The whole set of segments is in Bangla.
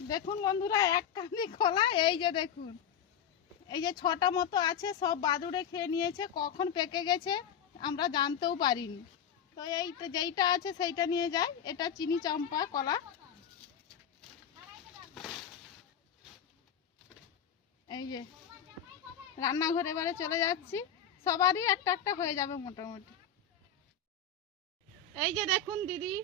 দেখুন বন্ধুরা, এক কানি কলা, এই যে দেখুন। এই যে ছটা মতো আছে, সব বাদুড়ে খেয়ে নিয়েছে, কখন পেকে গেছে আমরা জানতেও পারিনি। তো এই যেইটা আছে সেইটা নিয়ে যাই, এটা চিনি চম্পা কলা। এই যে, রান্নাঘরে এবারে চলে যাচ্ছি, সবারই একটা একটা হয়ে যাবে মোটামুটি। এই যে দেখুন দিদি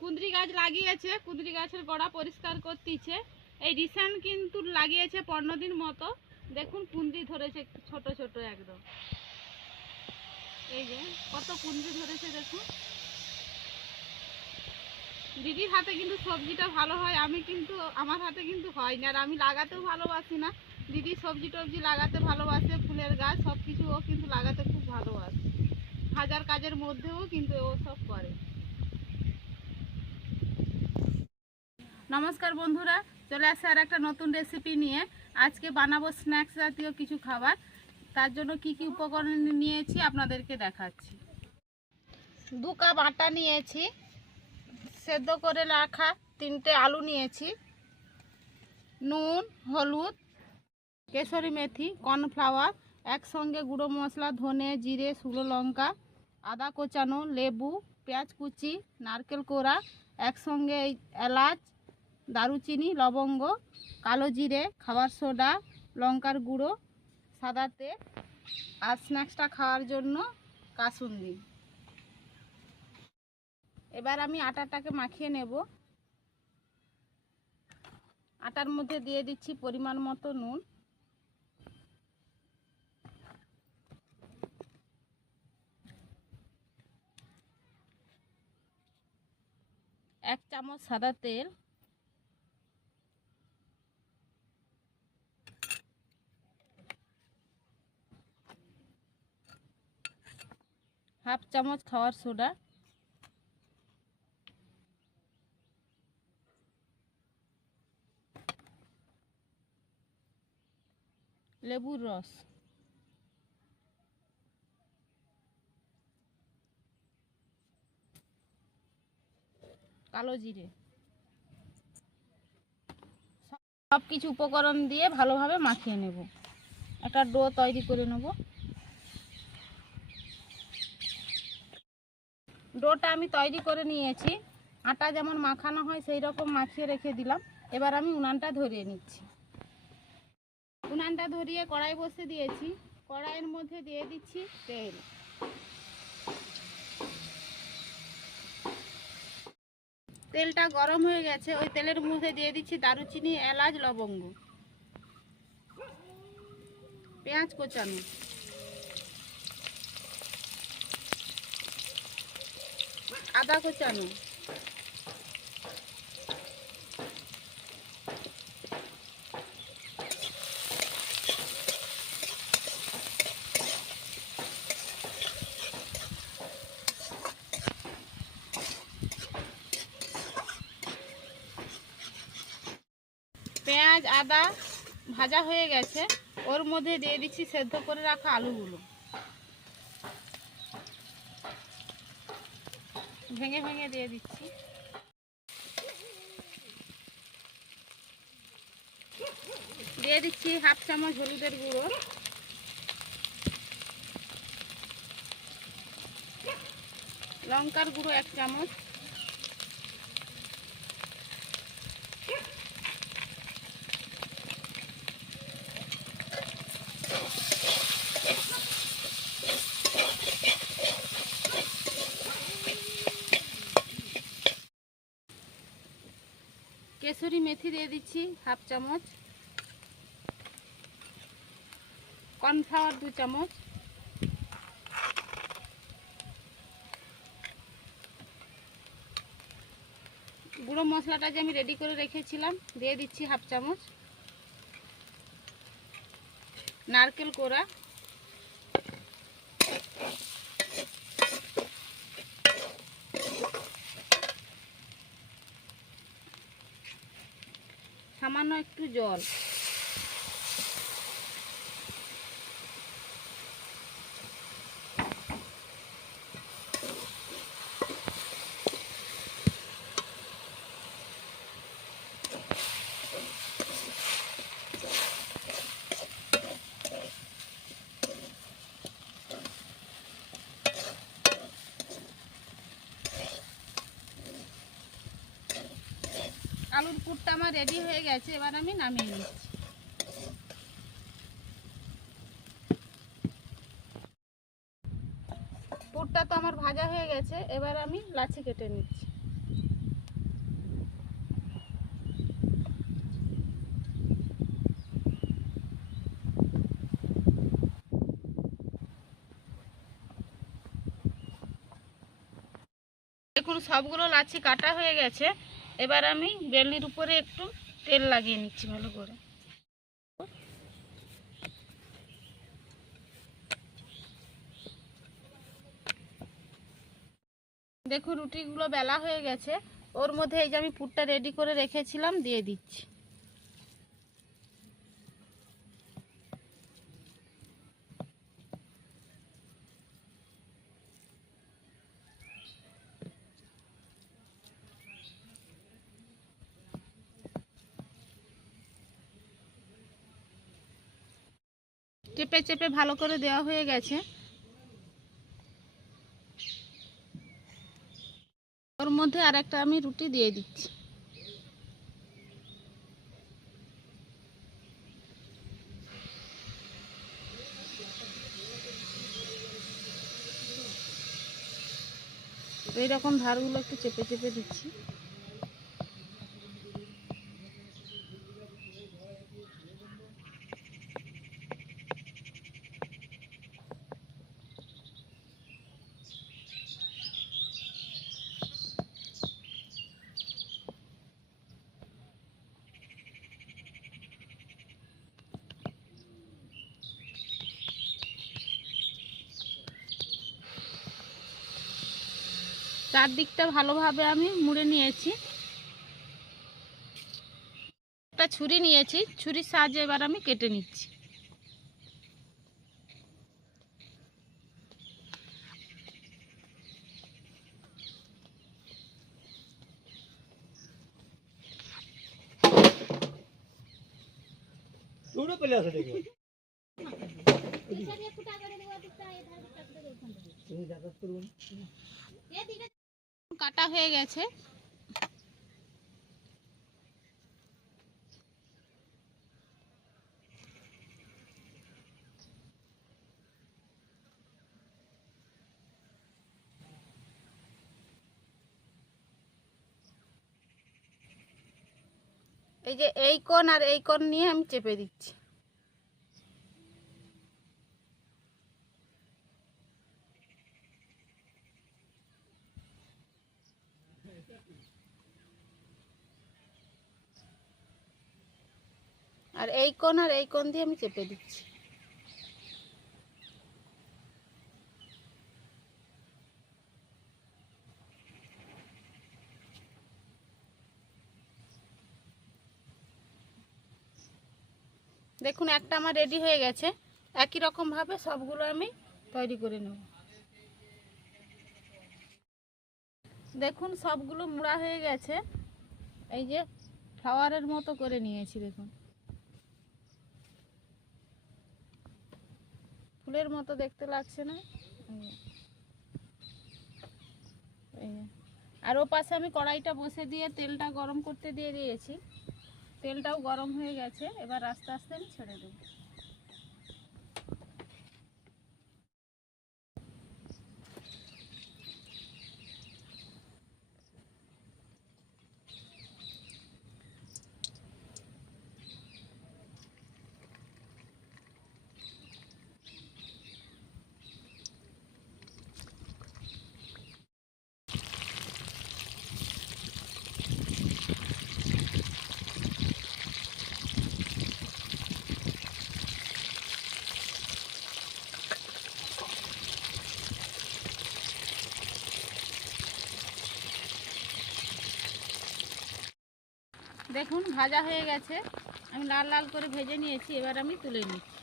কুঁদরি গাছ লাগিয়েছে, কুঁদরি গাছের গোড়া পরিষ্কার করতেছে। এই রিসেন্ট কিন্তু লাগিয়েছে পনেরো দিন মতো। দেখুন, কুঁদরি ধরেছে ছোট ছোট একদম। এই যে, কত কুঁদরি ধরেছে, দেখুন। দিদির হাতে কিন্তু সবজিটা ভালো হয়, আমি কিন্তু, আমার হাতে কিন্তু হয় না আর আমি লাগাতেও ভালোবাসি না। দিদি সবজি টবজি লাগাতে ভালোবাসে, ফুলের গাছ সব কিছু ও কিন্তু লাগাতে খুব ভালোবাসে। হাজার কাজের মধ্যেও কিন্তু ও সব করে। নমস্কার বন্ধুরা, চলে আসছে আর একটা নতুন রেসিপি নিয়ে। আজকে বানাবো স্ন্যাক্স জাতীয় কিছু খাবার। তার জন্য কি কি উপকরণ নিয়েছি আপনাদেরকে দেখাচ্ছি। দু কাপ আটা নিয়েছি, সেদ্ধ করে রাখা তিনটে আলু নিয়েছি, নুন, হলুদ, কেশরি মেথি, কর্নফ্লাওয়ার, একসঙ্গে গুঁড়ো মশলা, ধনে, জিরে, শুকনো লঙ্কা, আদা কোচানো, লেবু, পেঁয়াজ কুচি, নারকেল কোড়া, একসঙ্গে এলাচ দারুচিনি, লবঙ্গ, কালো জিরে, খাবার সোডা, লঙ্কার গুঁড়ো, সাদা তেল আর স্ন্যাক্সটা খাওয়ার জন্য কাসুন্দি। এবার আমি আটাটাকে মাখিয়ে নেব। আটার মধ্যে দিয়ে দিচ্ছি পরিমাণ মতো নুন। এক চামচ সাদা তেল। হাফ চামচ খাওয়ার সোডা। লেবুর রস। কালো জিরে। সব কিছু উপকরণ দিয়ে ভালোভাবে মাখিয়ে নেব। একটা ডো তৈরি করে নেব। ডোটা আমি তৈরি করে নিয়েছি। আটা যেমন মাখানো হয় সেই রকম মাখিয়ে রেখে দিলাম। এবার আমি উনানটা ধরিয়ে নিচ্ছি। উনানটা ধরিয়ে কড়াই বসে দিয়েছি। কড়াইয়ের মধ্যে দিয়ে দিচ্ছি তেল। তেলটা গরম হয়ে গেছে। ওই তেলের মধ্যে দিয়ে দিচ্ছি দারুচিনি, এলাচ, লবঙ্গ। পেঁয়াজ কোচানো। আদা কোচানো পেঁয়াজ, আদা ভাজা হয়ে গেছে। ওর মধ্যে দিয়ে দিচ্ছি সেদ্ধ করে রাখা আলুগুলো। ভেঙে ভেঙে দিয়ে দিচ্ছি। দিয়ে দিচ্ছি হাফ চামচ হলুদের গুঁড়ো। লঙ্কার গুঁড়ো এক চামচ। কেশরি মেথি দিয়ে দিচ্ছি হাফ চামচ। কর্নফ্লাওয়ার দু চামচ। গুঁড়ো মশলাটা যে আমি রেডি করে রেখেছিলাম, দিয়ে দিচ্ছি হাফ চামচ। নারকেল কোড়া। সামান্য একটু জল। আলুর পুরটা আমার রেডি হয়ে গেছে, এবার আমি নামিয়ে নিচ্ছি। পুরটা তো আমার ভাজা হয়ে গেছে, এবার আমি লাচি কেটে নিচ্ছি। দেখুন, সবগুলো লাচি কাটা হয়ে গেছে। এবার আমি বেলনির উপরে একটু তেল লাগিয়ে নিচ্ছি ভালো করে। দেখুন রুটিগুলো বেলা হয়ে গেছে। ওর মধ্যে এই যে আমি পুরটা রেডি করে রেখেছিলাম, দিয়ে দিচ্ছি। চেপে চেপে ভালো করে দেওয়া হয়ে গেছে। ওর মধ্যে আর একটা আমি রুটি দিয়ে দিচ্ছি। এইরকম ধারগুলো একটু চেপে চেপে দিচ্ছি। চারদিকটা ভালোভাবে আমি মুড়ে নিয়েছি। একটা ছুরি নিয়েছি ছুরির সাহায্যে এবার আমি কেটে নিচ্ছি। এগুলো পেলে আছে দেখো। তুমি যাতায়াত করুন কাটা হয়ে গেছে। এই যে এই কোণ আর এই কোণ নিয়ে আমি চেপে দিচ্ছি। আর এই কোণ আর এই কোণ দিয়ে আমি চেপে দিচ্ছি। দেখুন, একটা আমার রেডি হয়ে গেছে। একই রকম ভাবে সবগুলো আমি তৈরি করে নেব। দেখুন, সবগুলো মুড়া হয়ে গেছে। এই যে ফ্লাওয়ারের মতো করে নিয়েছি, দেখুন। ফুলের মতো দেখতে লাগছে না। আর ও পাশে আমি কড়াইটা বসে দিয়ে তেলটা গরম করতে দিয়ে দিয়েছি। তেলটাও গরম হয়ে গেছে, এবার আস্তে আস্তে আমি ছেড়ে দেবো। দেখুন, ভাজা হয়ে গেছে। আমি লাল লাল করে ভেজে নিয়েছি, এবার আমি তুলে নিচ্ছি।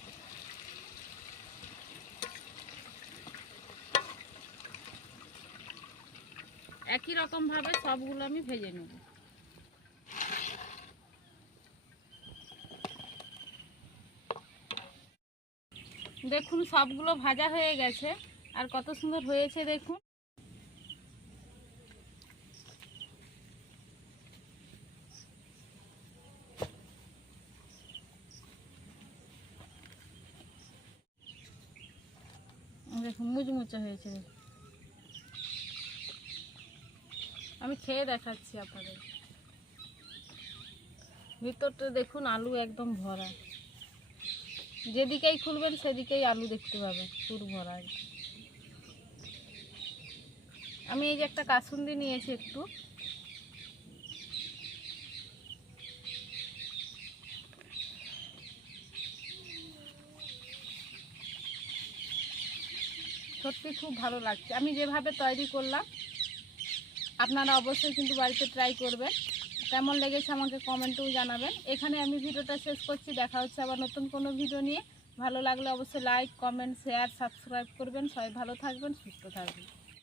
একই রকম ভাবে সবগুলো আমি ভেজে নেব। দেখুন, সবগুলো ভাজা হয়ে গেছে। আর কত সুন্দর হয়েছে, দেখুন। দেখুন মুচমুচে হয়েছে আমি খেয়ে দেখাচ্ছি আপনাদের। ভিতরটা দেখুন, আলু একদম ভরা। যেদিকেই খুলবেন, সেদিকেই আলু দেখতে পাবেন পুরো ভরা আমি এই যে একটা কাসুন্দি নিয়েছি একটু। সত্যি খুব ভালো লাগছে। আমি যেভাবে তৈরি করলাম, আপনারা অবশ্যই কিন্তু বাড়িতে ট্রাই করবেন। কেমন লেগেছে আমাকে কমেন্টেও জানাবেন। এখানে আমি ভিডিওটা শেষ করছি। দেখা হচ্ছে আবার নতুন কোনো ভিডিও নিয়ে। ভালো লাগলে অবশ্যই লাইক কমেন্ট শেয়ার সাবস্ক্রাইব করবেন। সবাই ভালো থাকবেন, সুস্থ থাকবেন।